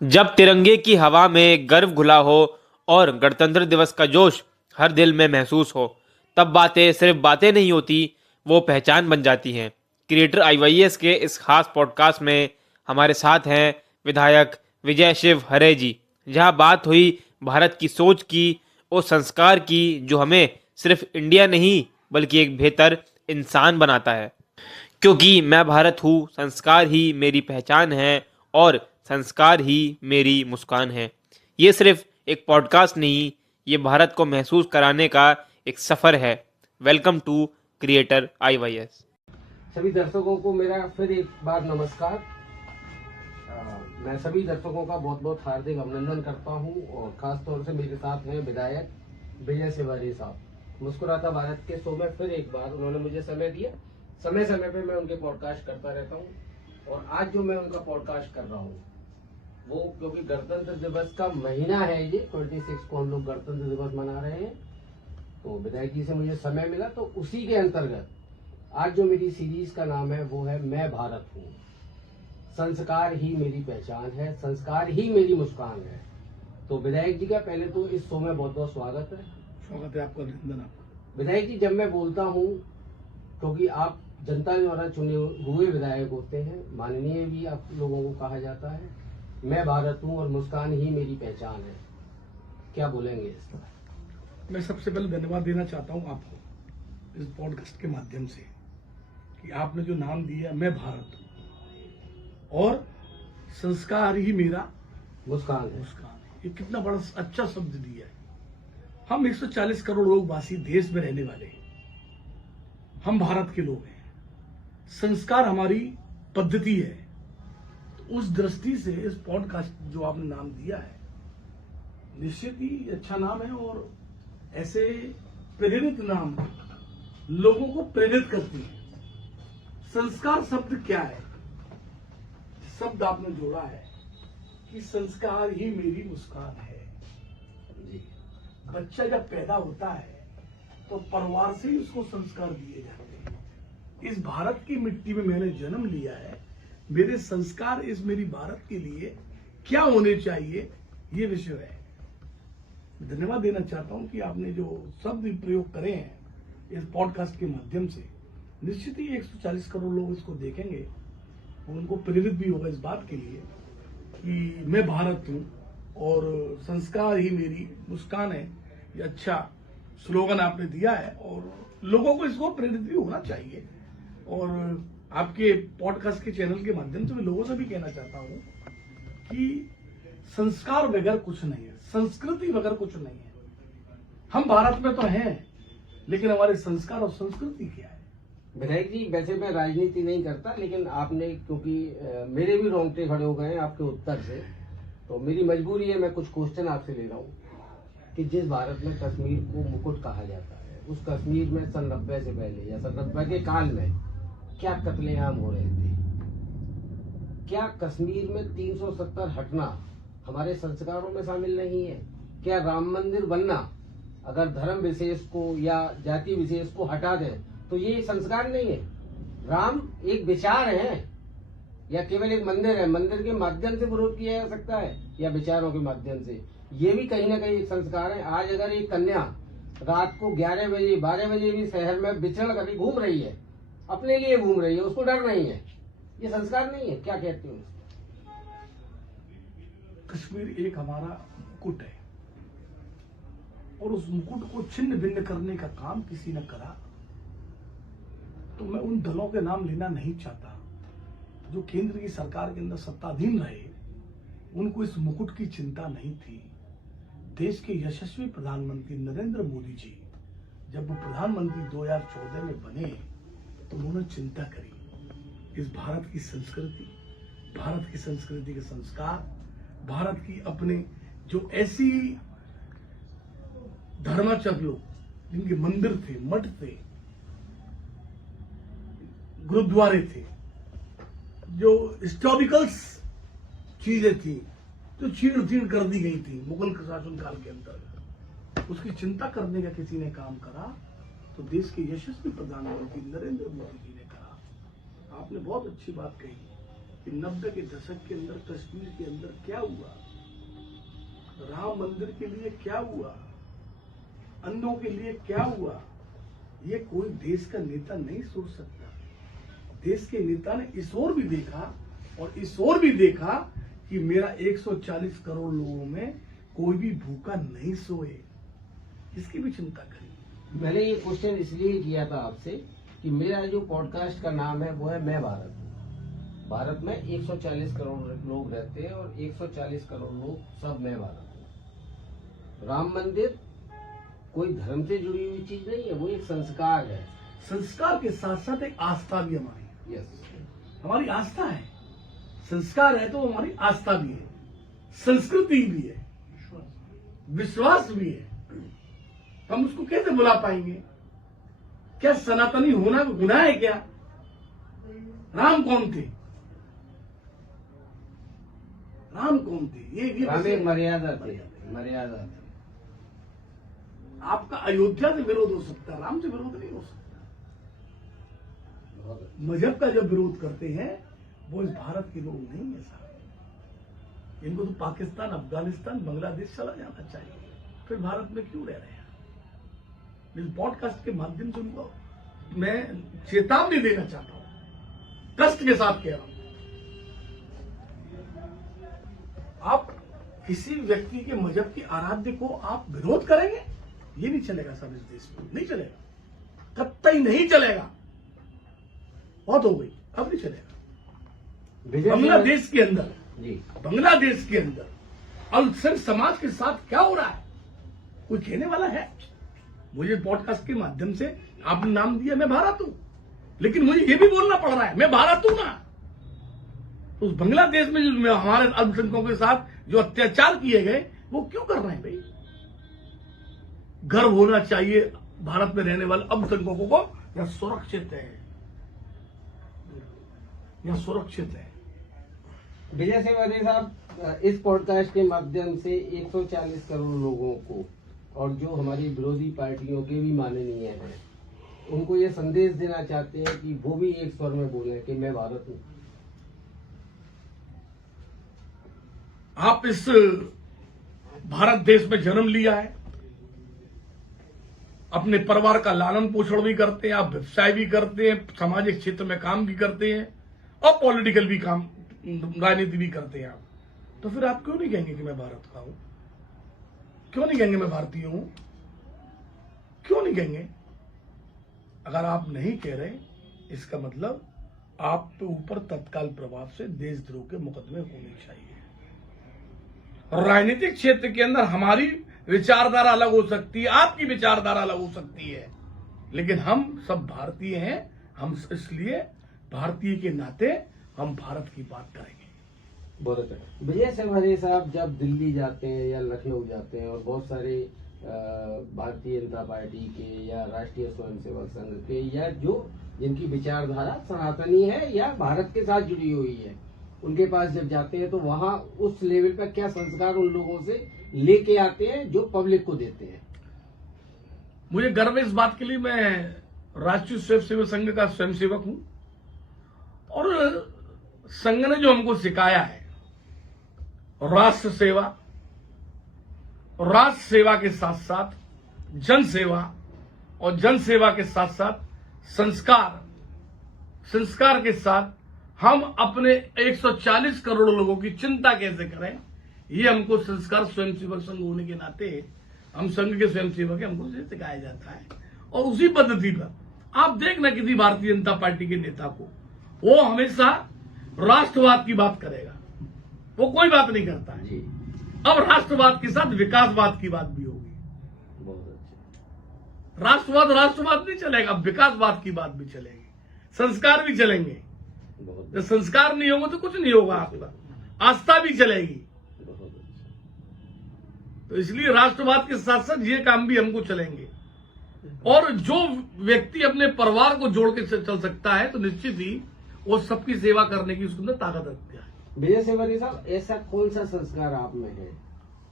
जब तिरंगे की हवा में गर्व घुला हो और गणतंत्र दिवस का जोश हर दिल में महसूस हो, तब बातें सिर्फ बातें नहीं होती, वो पहचान बन जाती हैं। क्रिएटर आईवाईएस के इस खास पॉडकास्ट में हमारे साथ हैं विधायक विजय शिव हरे जी। जहां बात हुई भारत की सोच की, उस संस्कार की जो हमें सिर्फ इंडिया नहीं बल्कि एक बेहतर इंसान बनाता है। क्योंकि मैं भारत हूँ, संस्कार ही मेरी पहचान है और संस्कार ही मेरी मुस्कान है। ये सिर्फ एक पॉडकास्ट नहीं, ये भारत को महसूस कराने का एक सफ़र है। Welcome to creator IYS. सभी दर्शकों को मेरा फिर एक बार नमस्कार। मैं सभी दर्शकों का बहुत बहुत हार्दिक अभिनंदन करता हूं और खास तौर से मेरे साथ हैं विधायक विजय शिवारी साहब। मुस्कुराता भारत के शो में फिर एक बार उन्होंने मुझे समय दिया। समय समय पे मैं उनके पॉडकास्ट करता रहता हूं और आज जो मैं उनका पॉडकास्ट कर रहा हूं वो क्योंकि गणतंत्र दिवस का महीना है, ये 26 को हम लोग गणतंत्र दिवस मना रहे हैं, तो विधायक जी से मुझे समय मिला तो उसी के अंतर्गत आज जो मेरी सीरीज का नाम है वो है मैं भारत हूँ, संस्कार ही मेरी पहचान है, संस्कार ही मेरी मुस्कान है। तो विधायक जी का पहले तो इस शो में बहुत बहुत स्वागत है। स्वागत है आपका, अभिनंदन आपका। विधायक जी, जब मैं बोलता हूँ क्योंकि आप जनता द्वारा चुने हुए विधायक होते हैं, माननीय भी आप लोगों को कहा जाता है, मैं भारत हूँ और मुस्कान ही मेरी पहचान है, क्या बोलेंगे इस पर? मैं सबसे पहले धन्यवाद देना चाहता हूँ आपको इस पॉडकास्ट के माध्यम से कि आपने जो नाम दिया मैं भारत हूँ और संस्कार ही मेरा मुस्कान है। ये कितना बड़ा अच्छा शब्द दिया है। हम 140 करोड़ लोग वासी देश में रहने वाले हैं, हम भारत के लोग हैं, संस्कार हमारी पद्धति है। तो उस दृष्टि से इस पॉडकास्ट जो आपने नाम दिया है निश्चित ही अच्छा नाम है और ऐसे प्रेरित नाम लोगों को प्रेरित करती है। संस्कार शब्द क्या है? शब्द आपने जोड़ा है कि संस्कार ही मेरी मुस्कान है। जी। बच्चा जब पैदा होता है तो परिवार से ही उसको संस्कार दिए जाते हैं। इस भारत की मिट्टी में मैंने जन्म लिया है, मेरे संस्कार इस मेरी भारत के लिए क्या होने चाहिए, ये विषय है। धन्यवाद देना चाहता हूं कि आपने जो शब्द प्रयोग करे हैं इस पॉडकास्ट के माध्यम से, निश्चित ही 140 करोड़ लोग इसको देखेंगे, उनको प्रेरित भी होगा इस बात के लिए कि मैं भारत हूं और संस्कार ही मेरी मुस्कान है। ये अच्छा स्लोगन आपने दिया है और लोगों को इसको प्रेरित भी होना चाहिए। और आपके पॉडकास्ट के चैनल के माध्यम से मैं लोगों से भी कहना चाहता हूं कि संस्कार बगैर कुछ नहीं है, संस्कृति बगैर कुछ नहीं है। हम भारत में तो हैं, लेकिन हमारे संस्कार और संस्कृति क्या है? विधायक जी, वैसे मैं राजनीति नहीं करता, लेकिन आपने क्योंकि मेरे भी रोंगटे खड़े हो गए हैं आपके उत्तर से, तो मेरी मजबूरी है, मैं कुछ क्वेश्चन आपसे ले रहा हूँ कि जिस भारत में कश्मीर को मुकुट कहा जाता है, उस कश्मीर में सन 90 से पहले या सन 90 के काल में क्या कत्लेआम हो रहे थे? क्या कश्मीर में 370 हटना हमारे संस्कारों में शामिल नहीं है? क्या राम मंदिर बनना अगर धर्म विशेष को या जाति विशेष को हटा दें तो ये संस्कार नहीं है? राम एक विचार है या केवल एक मंदिर है? मंदिर के माध्यम से विरोध किया जा सकता है या विचारों के माध्यम से? ये भी कहीं ना कहीं एक संस्कार है। आज अगर एक कन्या रात को 11 बजे 12 बजे भी शहर में विचरण करके घूम रही है, अपने लिए घूम रही है, उसको डर नहीं है, ये संस्कार नहीं है? क्या कहते हो? कश्मीर एक हमारा मुकुट है और उस मुकुट को छिन्न भिन्न करने का काम किसी ने करा तो मैं उन दलों के नाम लेना नहीं चाहता जो केंद्र की सरकार के अंदर सत्ताधीन रहे। उनको इस मुकुट की चिंता नहीं थी। देश के यशस्वी प्रधानमंत्री नरेंद्र मोदी जी जब वो प्रधानमंत्री 2014 में बने तो उन्होंने चिंता करी इस भारत की संस्कृति, भारत की संस्कृति के संस्कार, भारत की अपने जो ऐसी धर्माचार्य लोग जिनके मंदिर थे, मठ थे, गुरुद्वारे थे, जो हिस्टोरिकल चीजें थी जो छीण छीण कर दी गई थी मुगल शासन काल के अंतर्गत, उसकी चिंता करने का किसी ने काम करा तो देश के यशस्वी प्रधानमंत्री नरेंद्र मोदी जी ने कहा। आपने बहुत अच्छी बात कही कि 90 के दशक के अंदर कश्मीर के अंदर क्या हुआ, राम मंदिर के लिए क्या हुआ, अंधों के लिए क्या हुआ, ये कोई देश का नेता नहीं सोच सकता। देश के नेता ने इस ओर भी देखा और इस ओर भी देखा कि मेरा 140 करोड़ लोगों में कोई भी भूखा नहीं सोए, इसकी भी चिंता करी। मैंने ये क्वेश्चन इसलिए किया था आपसे कि मेरा जो पॉडकास्ट का नाम है वो है मैं भारत हूँ। भारत में 140 करोड़ लोग रहते हैं और 140 करोड़ लोग सब मैं भारत हूँ। राम मंदिर कोई धर्म से जुड़ी हुई चीज नहीं है, वो एक संस्कार है। संस्कार के साथ साथ एक आस्था भी हमारी, यस, हमारी आस्था है। संस्कार है तो हमारी आस्था भी है, संस्कृति भी है, विश्वास भी है। हम उसको कैसे भुला पाएंगे? क्या सनातनी होना गुनाह है क्या? राम कौन थे? राम कौन थे? ये राम एक मर्यादा थे, मर्यादा थे। आपका अयोध्या से विरोध हो सकता है, राम से विरोध नहीं हो सकता। मजहब का जब विरोध करते हैं वो इस भारत के लोग नहीं है साहब। इनको तो पाकिस्तान, अफगानिस्तान, बांग्लादेश चला जाना चाहिए, फिर भारत में क्यों रह रहे हैं? इस पॉडकास्ट के माध्यम से उनको मैं चेतावनी देना चाहता हूं, कष्ट के साथ कह रहा हूं। आप किसी व्यक्ति के मजहब की आराध्य को आप विरोध करेंगे, ये नहीं चलेगा साहब, इस देश में नहीं चलेगा, कतई नहीं चलेगा। बहुत हो गई, अब नहीं चलेगा। बांग्लादेश के अंदर बांग्लादेश के अंदर अल्पसंख्यक समाज के साथ क्या हो रहा है, कोई कहने वाला है? मुझे पॉडकास्ट के माध्यम से आपने नाम दिया मैं भारत हूं, लेकिन मुझे ये भी बोलना पड़ रहा है मैं भारत हूं ना। उस बांग्लादेश में जो हमारे अल्पसंख्यकों के साथ जो अत्याचार किए गए वो क्यों कर रहे हैं भाई? गर्व होना चाहिए भारत में रहने वाले अल्पसंख्यकों को, यह सुरक्षित है, यह सुरक्षित है। विजय सेवानी साहब, इस पॉडकास्ट के माध्यम से 140 करोड़ लोगों को और जो हमारी विरोधी पार्टियों के भी माननीय हैं, उनको ये संदेश देना चाहते हैं कि वो भी एक स्वर में बोलें कि मैं भारत हूं। आप इस भारत देश में जन्म लिया है, अपने परिवार का लालन पोषण भी करते हैं, आप व्यवसाय भी करते हैं, सामाजिक क्षेत्र में काम भी करते हैं और पॉलिटिकल भी काम, राजनीति भी करते हैं आप, तो फिर आप क्यों नहीं कहेंगे कि मैं भारत का हूं? क्यों नहीं कहेंगे मैं भारतीय हूं? क्यों नहीं कहेंगे? अगर आप नहीं कह रहे, इसका मतलब आप पे ऊपर तत्काल प्रभाव से देशद्रोह के मुकदमे होने चाहिए। राजनीतिक क्षेत्र के अंदर हमारी विचारधारा अलग हो सकती है, आपकी विचारधारा अलग हो सकती है, लेकिन हम सब भारतीय हैं। हम इसलिए भारतीय के नाते हम भारत की बात करेंगे। बहुत अच्छा। विजय सेवानी साहब, जब दिल्ली जाते हैं या लखनऊ जाते हैं और बहुत सारे भारतीय जनता पार्टी के या राष्ट्रीय स्वयंसेवक संघ के या जो जिनकी विचारधारा सनातनी है या भारत के साथ जुड़ी हुई है, उनके पास जब जाते हैं तो वहाँ उस लेवल पर क्या संस्कार उन लोगों से लेके आते हैं जो पब्लिक को देते हैं? मुझे गर्व है इस बात के लिए, मैं राष्ट्रीय स्वयंसेवक संघ का स्वयंसेवक हूं और संघ ने जो हमको सिखाया है राष्ट्र सेवा के साथ साथ जन सेवा और जन सेवा के साथ साथ संस्कार के साथ हम अपने 140 करोड़ लोगों की चिंता कैसे करें, ये हमको संस्कार स्वयंसेवक संघ होने के नाते हम संघ के स्वयंसेवक हैं, हमको सिखाया जाता है। और उसी पद्धति पर आप देखना किसी भारतीय जनता पार्टी के नेता को, वो हमेशा राष्ट्रवाद की बात करेगा, वो कोई बात नहीं करता है जी। अब राष्ट्रवाद के साथ विकासवाद की बात भी होगी। बहुत अच्छा। राष्ट्रवाद नहीं चलेगा, विकासवाद की बात भी चलेगी, संस्कार भी चलेंगे। जब संस्कार नहीं होंगे तो कुछ नहीं होगा, आपका आस्था भी चलेगी। तो इसलिए राष्ट्रवाद के साथ साथ ये काम भी हमको चलेंगे। और जो व्यक्ति अपने परिवार को जोड़ के चल सकता है तो निश्चित ही वो सबकी सेवा करने की उसके अंदर ताकत रखता है। विजय सेवानी साहब, ऐसा कौन सा संस्कार आप में है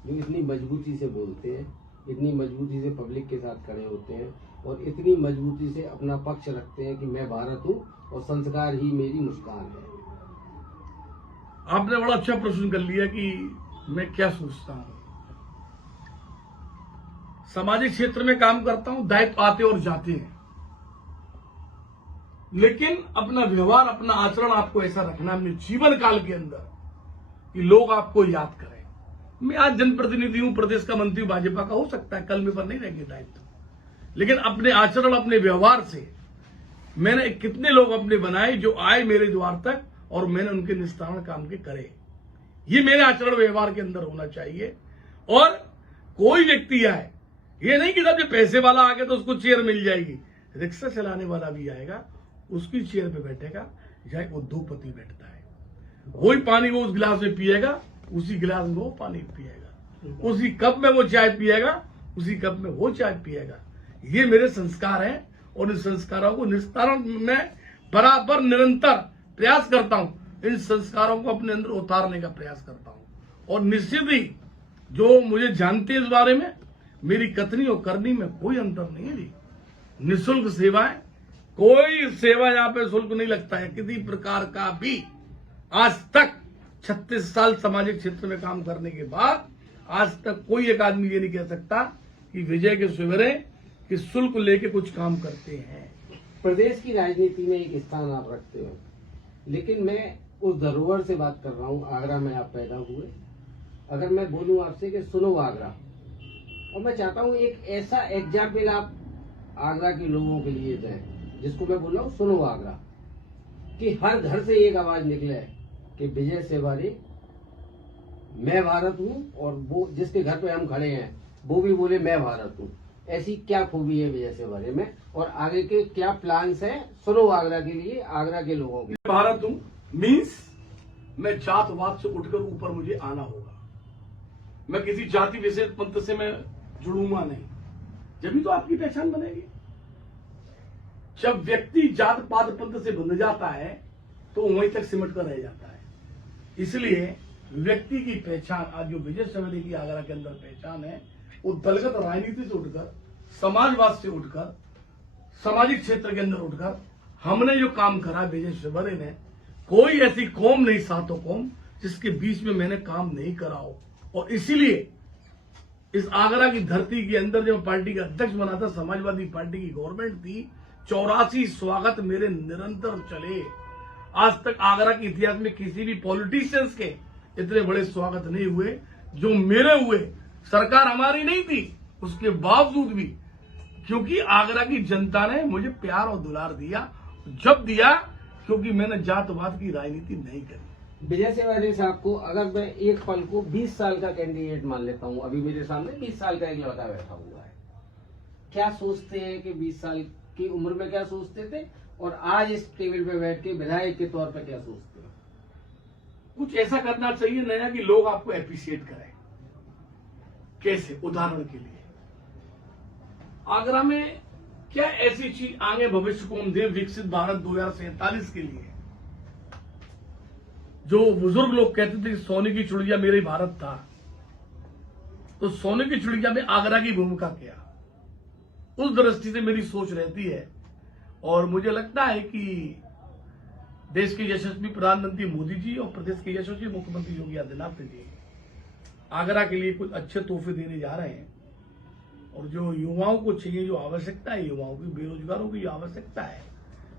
जो इतनी मजबूती से बोलते हैं, इतनी मजबूती से पब्लिक के साथ खड़े होते हैं और इतनी मजबूती से अपना पक्ष रखते हैं कि मैं भारत हूं और संस्कार ही मेरी मुस्कान है? आपने बड़ा अच्छा प्रश्न कर लिया कि मैं क्या सोचता हूं। सामाजिक क्षेत्र में काम करता हूं, दायित्व आते और जाते हैं, लेकिन अपना व्यवहार, अपना आचरण आपको ऐसा रखना अपने जीवन काल के अंदर कि लोग आपको याद करें। मैं आज जनप्रतिनिधि हूं, प्रदेश का मंत्री भाजपा का हो सकता है, कल में पर नहीं रहेंगे दायित्व, लेकिन अपने आचरण, अपने व्यवहार से मैंने कितने लोग अपने बनाए जो आए मेरे द्वार तक और मैंने उनके निस्तारण काम के करे। ये मेरे आचरण व्यवहार के अंदर होना चाहिए। और कोई व्यक्ति आए, ये नहीं कि जब ये पैसे वाला आ गया तो उसको चेयर मिल जाएगी, रिक्शा चलाने वाला भी आएगा, उसकी चेयर पे बैठेगा, चाहे वो उद्योगपति बैठता है, वही पानी वो उस गिलास में पिएगा, उसी गिलास में वो पानी पिएगा, उसी कप में वो चाय पिएगा, उसी कप में वो चाय पिएगा। ये मेरे संस्कार हैं और इन संस्कारों को निस्तारण में बराबर निरंतर प्रयास करता हूं। इन संस्कारों को अपने अंदर उतारने का प्रयास करता हूं और निश्चित ही जो मुझे जानते हैं इस बारे में, मेरी कथनी और करनी में कोई अंतर नहीं है जी। निःशुल्क सेवाएं, कोई सेवा यहाँ पे शुल्क नहीं लगता है किसी प्रकार का भी। आज तक 36 साल सामाजिक क्षेत्र में काम करने के बाद आज तक कोई एक आदमी ये नहीं कह सकता कि विजय के सवेरे कि शुल्क लेके कुछ काम करते हैं। प्रदेश की राजनीति में एक स्थान आप रखते हो, लेकिन मैं उस धरोहर से बात कर रहा हूँ। आगरा में आप पैदा हुए। अगर मैं बोलूं आपसे कि सुनो आगरा, और मैं चाहता हूँ एक ऐसा एग्जाम्पल आप आगरा के लोगों के लिए दें, जिसको मैं बोल रहा हूँ सुनो आगरा, कि हर घर से एक आवाज निकले कि विजय सेवारे मैं भारत हूँ, और वो जिसके घर पे हम खड़े हैं वो भी बोले मैं भारत हूँ। ऐसी क्या खूबी है विजय सेवारे में, और आगे के क्या प्लान्स हैं सुनो आगरा के लिए, आगरा के लोगों के? भारत हूँ मीन्स मैं जातवाद से उठकर ऊपर मुझे आना होगा। मैं किसी जाति विशेष पंथ से मैं जुड़ूंगा नहीं, जब तो आपकी पहचान बनेगी। जब व्यक्ति जात पात पंथ से बंध जाता है तो वहीं तक सिमट कर रह जाता है। इसलिए व्यक्ति की पहचान, आज जो विजय सेवारे की आगरा के अंदर पहचान है, वो दलगत राजनीति से उठकर, समाजवाद से उठकर, सामाजिक क्षेत्र के अंदर उठकर हमने जो काम करा विजय सेवारे ने, कोई ऐसी कौम नहीं, सातों कौम, जिसके बीच में मैंने काम नहीं करा हो। और इसीलिए इस आगरा की धरती के अंदर जब पार्टी का अध्यक्ष बना था, समाजवादी पार्टी की गवर्नमेंट थी, 84 स्वागत मेरे निरंतर चले। आज तक आगरा के इतिहास में किसी भी पॉलिटिशियंस के इतने बड़े स्वागत नहीं हुए जो मेरे हुए। सरकार हमारी नहीं थी, उसके बावजूद भी, क्योंकि आगरा की जनता ने मुझे प्यार और दुलार दिया। जब दिया क्योंकि मैंने जातवाद की राजनीति नहीं करी। विजय सेवारे साहब को अगर मैं एक पल को 20 साल का कैंडिडेट मान लेता हूं, अभी मेरे सामने 20 साल का एक लड़का बैठा हुआ है, क्या सोचते हैं कि 20 साल की उम्र में क्या सोचते थे, और आज इस टेबल पे बैठ के विधायक के तौर पर क्या सोचते हैं? कुछ ऐसा करना चाहिए नया कि लोग आपको एप्रिशिएट करें। कैसे? उदाहरण के लिए आगरा में क्या ऐसी चीज आगे भविष्य को हम दें विकसित भारत 2047 के लिए, जो बुजुर्ग लोग कहते थे कि सोने की चिड़िया मेरे भारत था, तो सोने की चिड़िया में आगरा की भूमिका क्या? उस दृष्टि से मेरी सोच रहती है। और मुझे लगता है कि देश के यशस्वी प्रधानमंत्री मोदी जी और प्रदेश के यशस्वी मुख्यमंत्री योगी आदित्यनाथ जी आगरा के लिए कुछ अच्छे तोहफे देने जा रहे हैं। और जो युवाओं को चाहिए, जो आवश्यकता है युवाओं की, बेरोजगारों की जो आवश्यकता है,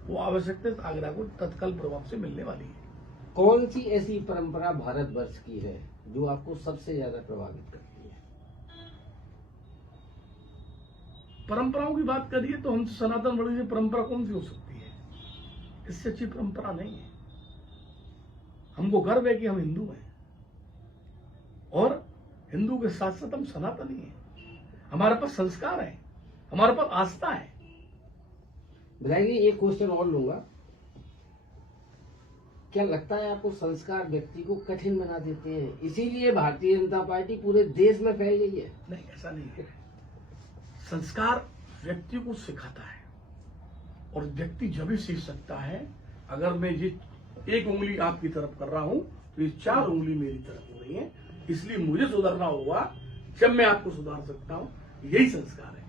वो आवश्यकता आगरा को तत्काल प्रभाव से मिलने वाली है। कौन सी ऐसी परंपरा भारतवर्ष की है जो आपको सबसे ज्यादा प्रभावित करती है? परंपराओं की बात करिए तो हम सनातन वर्ग की परंपरा कौन सी हो सकती है? इससे अच्छी परंपरा नहीं है। हमको गर्व है कि हम हिंदू हैं, और हिंदू के साथ साथ हम सनातनी हैं। हमारे पास संस्कार है, हमारे पास आस्था है। विधायक जी, एक क्वेश्चन और लूंगा। क्या लगता है आपको संस्कार व्यक्ति को कठिन बना देते हैं, इसीलिए भारतीय जनता पार्टी पूरे देश में फैल गई है? नहीं, ऐसा नहीं है। संस्कार व्यक्ति को सिखाता है, और व्यक्ति जब भी सीख सकता है। अगर मैं ये एक उंगली आपकी तरफ कर रहा हूं तो ये 4 उंगली मेरी तरफ हो रही है, इसलिए मुझे सुधरना होगा जब मैं आपको सुधार सकता हूं। यही संस्कार है।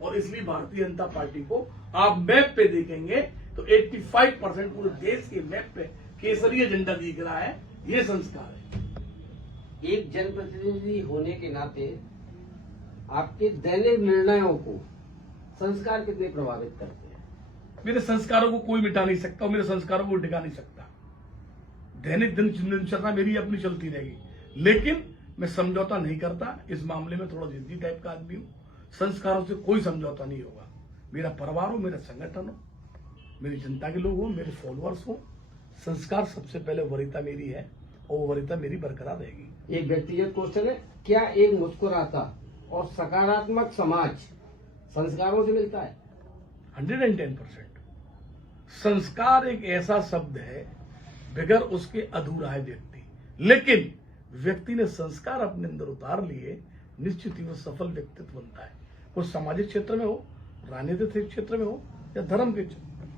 और इसलिए भारतीय जनता पार्टी को आप मैप पे देखेंगे तो 85% पूरे देश के मैप पे केसरी एजेंडा दिख रहा है। ये संस्कार है। एक जनप्रतिनिधि होने के नाते आपके दैनिक निर्णयों को संस्कार कितने प्रभावित करते हैं? मेरे संस्कारों को कोई मिटा नहीं सकता और मेरे संस्कारों को टिका नहीं सकता। दैनिक दिनचर्या मेरी अपनी चलती रहेगी, लेकिन मैं समझौता नहीं करता। इस मामले में थोड़ा जिद्दी टाइप का आदमी हूं। संस्कारों से कोई समझौता नहीं होगा। मेरा परिवार हो, मेरा संगठन हो, मेरी जनता के लोग हो, मेरे फॉलोअर्स हो, संस्कार सबसे पहले वरीयता मेरी है और वो वरीयता मेरी बरकरार रहेगी। एक व्यक्तिगत क्वेश्चन है, क्या एक मुस्कुराता और सकारात्मक समाज संस्कारों से मिलता है? 110%। संस्कार एक ऐसा शब्द है, बगैर उसके अधूरा है व्यक्ति। लेकिन व्यक्ति ने संस्कार अपने अंदर उतार लिए, निश्चित ही वो सफल व्यक्तित्व बनता है। वो सामाजिक क्षेत्र में हो, राजनीतिक क्षेत्र में हो या धर्म के क्षेत्र में,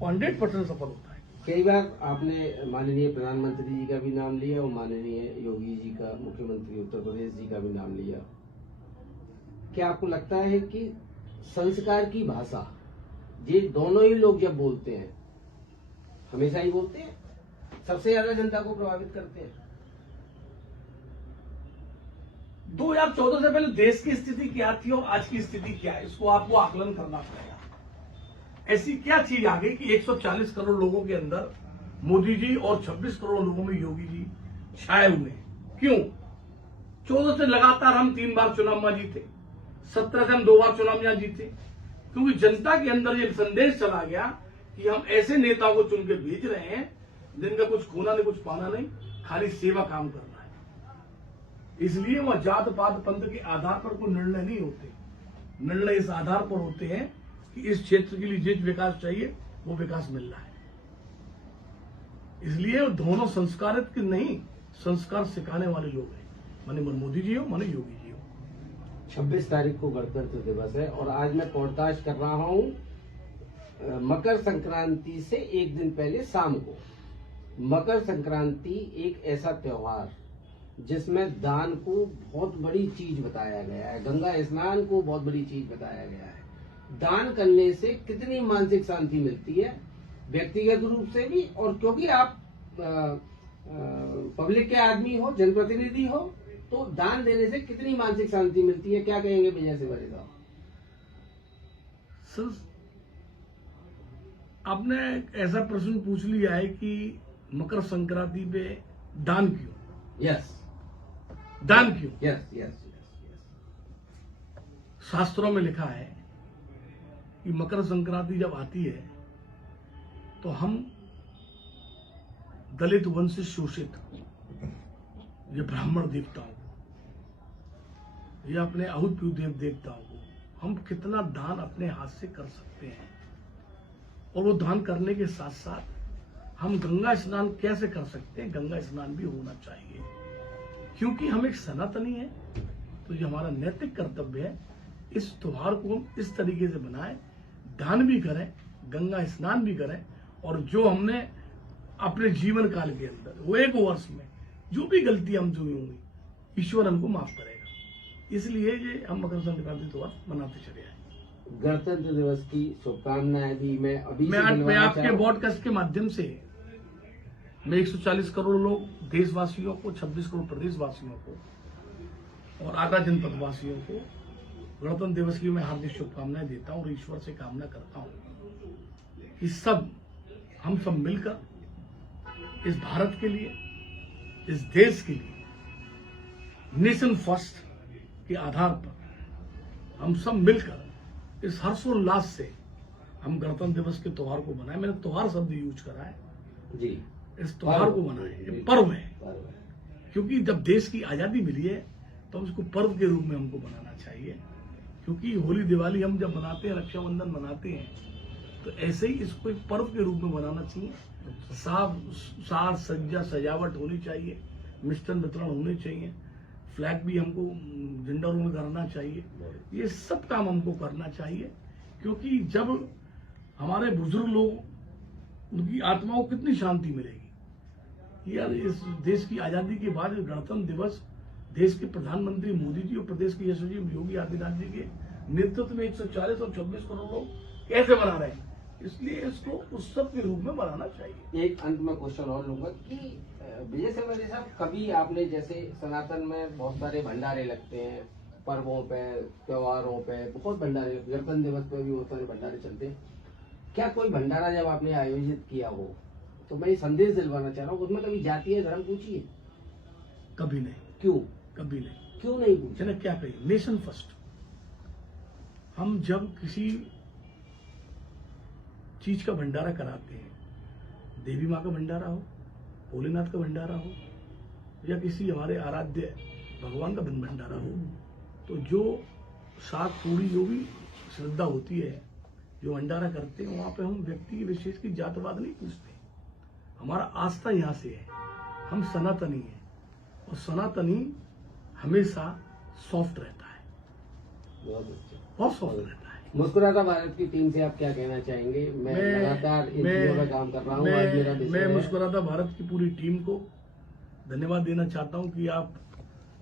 100% सफल होता है। कई बार आपने माननीय प्रधानमंत्री जी का भी नाम लिया और माननीय योगी जी का, मुख्यमंत्री उत्तर प्रदेश जी का भी नाम लिया। क्या आपको लगता है कि संस्कार की भाषा ये दोनों ही लोग जब बोलते हैं, हमेशा ही बोलते हैं, सबसे ज्यादा जनता को प्रभावित करते हैं? 2014 से पहले देश की स्थिति क्या थी और आज की स्थिति क्या है, इसको आपको आकलन करना पड़ेगा। ऐसी क्या चीज आ गई कि 140 करोड़ लोगों के अंदर मोदी जी और 26 करोड़ लोगों में योगी जी छाए हुए हैं? क्यों? 14 से लगातार हम 3 बार चुनाव में जीते, 17 से हम 2 बार चुनाव में जीते, क्योंकि जनता के अंदर ये संदेश चला गया कि हम ऐसे नेताओं को चुन के भेज रहे हैं जिनका कुछ खोना नहीं, कुछ पाना नहीं, खाली सेवा काम करना है। इसलिए वह जात पात पंथ के आधार पर कोई निर्णय नहीं होते। निर्णय इस आधार पर होते हैं कि इस क्षेत्र के लिए जिस विकास चाहिए वो विकास मिल रहा है। इसलिए दोनों संस्कारित के नहीं, संस्कार सिखाने वाले लोग हैं, माने मोदी जी हो, माने योगी जी हो। 26 तारीख को गणतंत्र दिवस है और आज मैं पॉडकास्ट कर रहा हूं मकर संक्रांति से एक दिन पहले शाम को। मकर संक्रांति एक ऐसा त्योहार जिसमें दान को बहुत बड़ी चीज बताया गया है, गंगा स्नान को बहुत बड़ी चीज बताया गया है। दान करने से कितनी मानसिक शांति मिलती है, व्यक्तिगत रूप से भी, और क्योंकि आप पब्लिक के आदमी हो, जनप्रतिनिधि हो, तो दान देने से कितनी मानसिक शांति मिलती है, क्या कहेंगे विजय सिवारी साहब? सर, आपने ऐसा प्रश्न पूछ लिया है कि मकर संक्रांति पे दान क्यों? यस, दान क्यों? Yes yes. शास्त्रों में लिखा है कि मकर संक्रांति जब आती है तो हम दलित वंश से शोषित, ये ब्राह्मण देवताओं को, ये अपने अहुत देव देवताओं को हम कितना दान अपने हाथ से कर सकते हैं, और वो दान करने के साथ साथ हम गंगा स्नान कैसे कर सकते हैं, गंगा स्नान भी होना चाहिए। क्योंकि हम एक सनातनी है, तो ये हमारा नैतिक कर्तव्य है, इस त्योहार को हम इस तरीके से बनाएं, दान भी करें, गंगा स्नान भी करें, और जो हमने अपने जीवन काल के अंदर वो 1 वर्ष में जो भी गलती हम जो होंगी, ईश्वर हमको माफ करेगा। इसलिए ये हम मकर संक्रांति त्योहार मनाते चले आए। गणतंत्र दिवस की शुभकामनाएं भी मैं आपके पॉडकास्ट के माध्यम से मैं 140 करोड़ लोग देशवासियों को, 26 करोड़ प्रदेशवासियों को और आधा जनपद वासियों को गणतंत्र दिवस की मैं हार्दिक शुभकामनाएं देता हूं और ईश्वर से कामना करता हूं कि हम सब मिलकर इस भारत के लिए, इस देश के लिए नेशन फर्स्ट के आधार पर हम सब मिलकर इस हर्षोल्लास से हम गणतंत्र दिवस के त्योहार को मनाएं। मैंने त्योहार शब्द यूज करा है जी, इस त्योहार को मनाएं, ये पर्व है। क्योंकि जब देश की आजादी मिली है तो हम इसको पर्व के रूप में हमको मनाना चाहिए। क्योंकि होली दिवाली हम जब मनाते हैं, रक्षाबंधन मनाते हैं, तो ऐसे ही इसको एक पर्व के रूप में मनाना चाहिए। साज सज्जा सजावट होनी चाहिए, मिष्टान वितरण होने चाहिए, फ्लैग भी हमको झंडा रोल करना चाहिए, ये सब काम हमको करना चाहिए। क्योंकि जब हमारे बुजुर्ग लोग, उनकी आत्माओं को कितनी शांति मिलेगी यार। इस देश की आजादी के बाद गणतंत्र दिवस देश के प्रधानमंत्री मोदी जी और प्रदेश के यशस्वी योगी आदित्यनाथ जी के नेतृत्व में 140 और 26 करोड़ लोग कैसे मना रहे हैं, इसलिए इसको उत्सव के रूप में मनाना चाहिए। एक अंत में क्वेश्चन और लूंगा कि विजय सेवरी साहब, कभी आपने जैसे सनातन में बहुत सारे भंडारे लगते हैं, पर्वों पे, त्योहारों पे बहुत भंडारे, गणतंत्र दिवस पे भी बहुत सारे भंडारे चलते हैं, क्या कोई भंडारा जब आपने आयोजित किया हो तो मैं ये संदेश दिलवाना चाह रहा हूँ, उसमें कभी जाति या धर्म पूछिए? कभी नहीं, क्यों? कभी नहीं। क्यों नहीं पूछा? मैंने क्या कही, नेशन फर्स्ट। हम जब किसी चीज का भंडारा कराते हैं, देवी माँ का भंडारा हो, भोलेनाथ का भंडारा हो, या किसी हमारे आराध्य भगवान का भंडारा हो, तो जो साग पूरी जो भी श्रद्धा होती है, जो भंडारा करते हैं, वहां पे हम व्यक्ति की विशेष की जातवाद नहीं पूछते। हमारा आस्था यहाँ से है, हम सनातनी हैं, और सनातनी हमेशा सॉफ्ट रहता है, बहुत अच्छा, बहुत सॉफ्ट रहता है। मुस्कुराता भारत की टीम से आप क्या कहना चाहेंगे? मैं लगातार इन चीजों पर काम कर रहा हूँ, आज मेरा विषय मैं है। मुस्कुराता भारत की पूरी टीम को धन्यवाद देना चाहता हूँ कि आप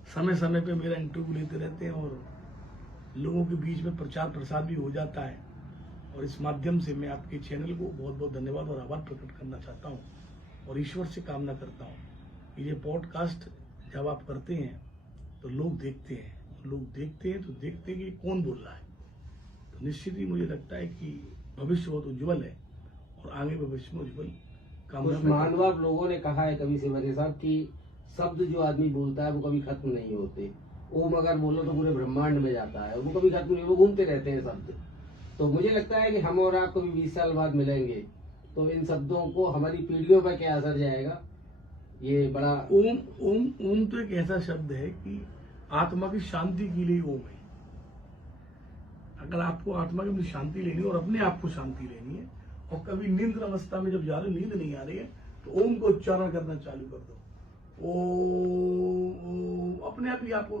समय समय पे मेरा इंटरव्यू लेते रहते हैं और लोगों के बीच में प्रचार प्रसार भी हो जाता है, और इस माध्यम से मैं आपके चैनल को बहुत बहुत धन्यवाद और आभार प्रकट करना चाहता हूँ, और ईश्वर से कामना करता हूँ कि ये पॉडकास्ट जब आप करते हैं तो लोग देखते हैं, तो देखते हैं कि कौन बोल रहा है, तो निश्चित ही मुझे लगता है कि भविष्य बहुत उज्जवल है, और आगे भविष्य में उज्जवल कामना कुछ महानुभाव लोगों ने कहा है कभी सेवरी साहब कि शब्द जो आदमी बोलता है वो कभी खत्म नहीं होते। ओम अगर बोलो तो पूरे ब्रह्मांड में जाता है, वो कभी खत्म नहीं, वो घूमते रहते हैं शब्द। तो मुझे लगता है कि हम और आप कभी 20 साल बाद मिलेंगे तो इन शब्दों को हमारी पीढ़ियों पर क्या असर जाएगा, ये बड़ा। ओम ओम ओम तो एक ऐसा शब्द है कि आत्मा की शांति के लिए ओम है। अगर आपको आत्मा की अपनी शांति लेनी है और अपने आप को शांति लेनी है, और कभी नींद अवस्था में जब जा रहे नींद नहीं आ रही है, तो ओम को उच्चारण करना चालू कर दो। ओम, अपने आप ही आपको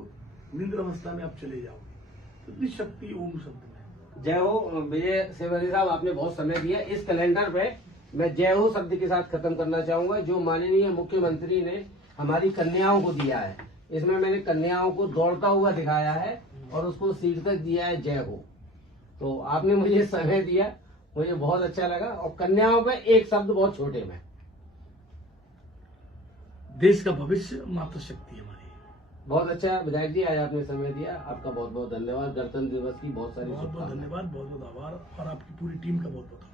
नींद अवस्था में आप चले जाओगे। तो इतनी शक्ति ओम शब्द में। जय हो विजय सेवरी साहब, आपने बहुत समय दिया। इस कैलेंडर पे मैं जय हो शब्द के साथ खत्म करना चाहूंगा, जो माननीय मुख्यमंत्री ने हमारी कन्याओं को दिया है। इसमें मैंने कन्याओं को दौड़ता हुआ दिखाया है और उसको शीर्षक दिया है जय हो। तो आपने मुझे समय दिया, मुझे बहुत अच्छा लगा। और कन्याओं पे एक शब्द बहुत छोटे में, देश का भविष्य मातृशक्ति हमारी। बहुत अच्छा विधायक जी, आज आपने समय दिया, आपका बहुत बहुत धन्यवाद। गणतंत्र दिवस की बहुत सारी बहुत बहुत शुभकामनाएं। धन्यवाद, बहुत बहुत आभार, और आपकी पूरी टीम का बहुत बहुत